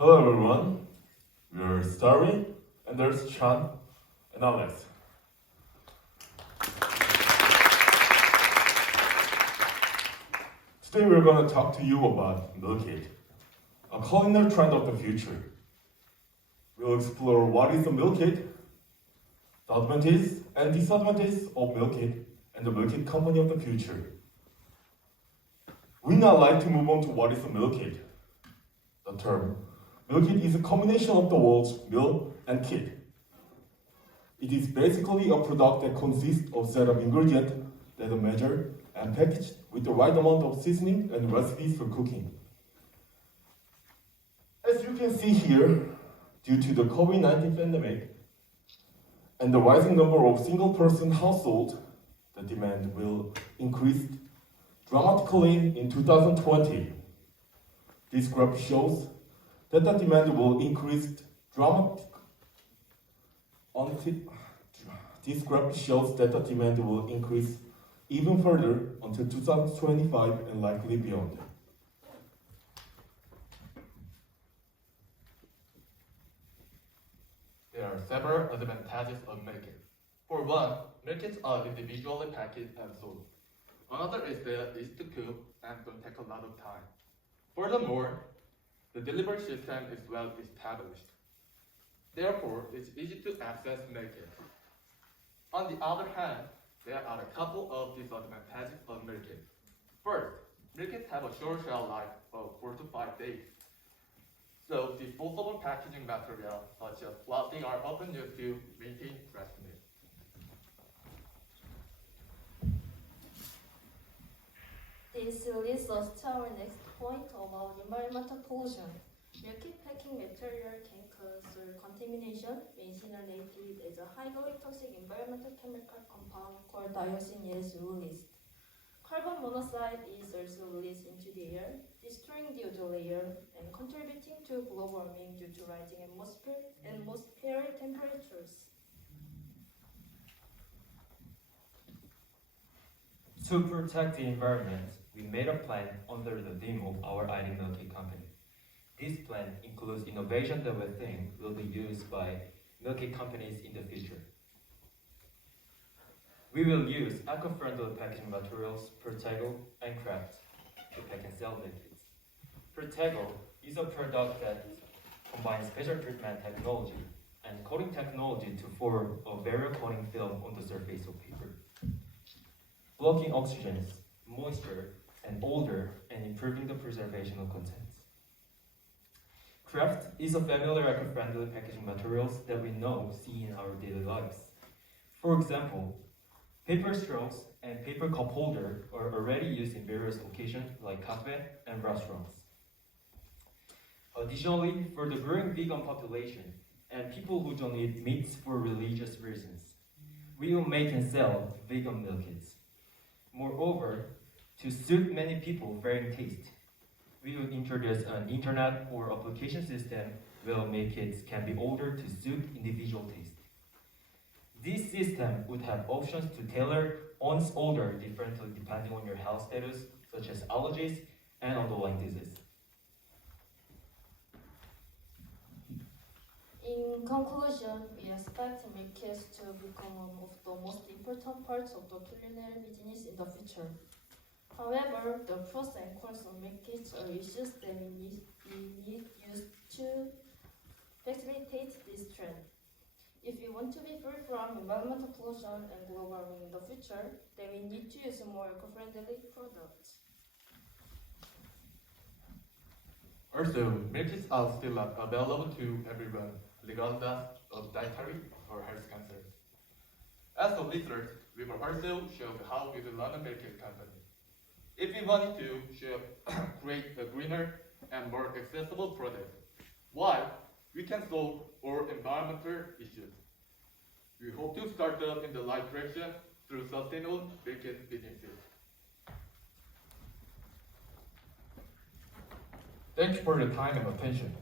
Hello everyone, we're Starry, and there's Chan, and Alex. Today we're going to talk to you about milkade, a culinary trend of the future. We'll explore what is a milkade, the advantages and disadvantages of milkade, and the milkade company of the future. We now like to move on to what is a milkade. The term milkade is a combination of the words milk and kid. It is basically a product that consists of a set of ingredients that are measured and packaged with the right amount of seasoning and recipes for cooking. As you can see here, due to the COVID-19 pandemic and the rising number of single-person households, the demand will increase dramatically in 2020. This graph shows that the demand will increase even further until 2025 and likely beyond. There are several advantages of milkade. For one, milkades are individually packaged and sold. Another is that it's to cook and don't take a lot of time. Furthermore, the delivery system is well established. Therefore, it's easy to access milkade. On the other hand, there are a couple of disadvantages of milkade. First, milkades have a short shelf life of 4 to 5 days. So, disposable packaging materials such as plastic are often used to maintain freshness. This leads us to our next point about environmental pollution. Milkade packing material can cause contamination, when incinerated as a highly toxic environmental chemical compound called dioxin is released. Carbon monoxide is also released into the air, destroying the ozone layer and contributing to global warming due to rising atmospheric temperatures. To protect the environment, we made a plan under the theme of our ID Milkade company. This plan includes innovation that we think will be used by milkade companies in the future. We will use eco-friendly packaging materials, Protego and Craft, to pack and sell milkades. Protego is a product that combines special treatment technology and coating technology to form a barrier coating film on the surface of paper, blocking oxygen, moisture, and odor, and improving the preservation of contents. Craft is a familiar eco-friendly packaging materials that we see in our daily lives. For example, paper straws and paper cup holder are already used in various occasions like cafe and restaurants. Additionally, for the growing vegan population and people who don't eat meats for religious reasons, we will make and sell vegan milkades. Moreover, to suit many people varying taste, we will introduce an internet or application system where milkades can be ordered to suit individual taste. This system would have options to tailor one's order differently depending on your health status, such as allergies and underlying disease. In conclusion, we expect milkades to become one of the most important parts of the culinary business in the future. However, the pros and cons of milkades are issues that we need used to facilitate this trend. If we want to be free from environmental pollution and global warming in the future, then we need to use more eco-friendly products. Also, milkades are still not available to everyone, regardless of dietary or health concerns. As the research, we will also show how we will run a milkade company. If we wanted to create a greener and more accessible product, while we can solve all environmental issues. We hope to start up in the right direction through sustainable milkade businesses. Thank you for your time and attention.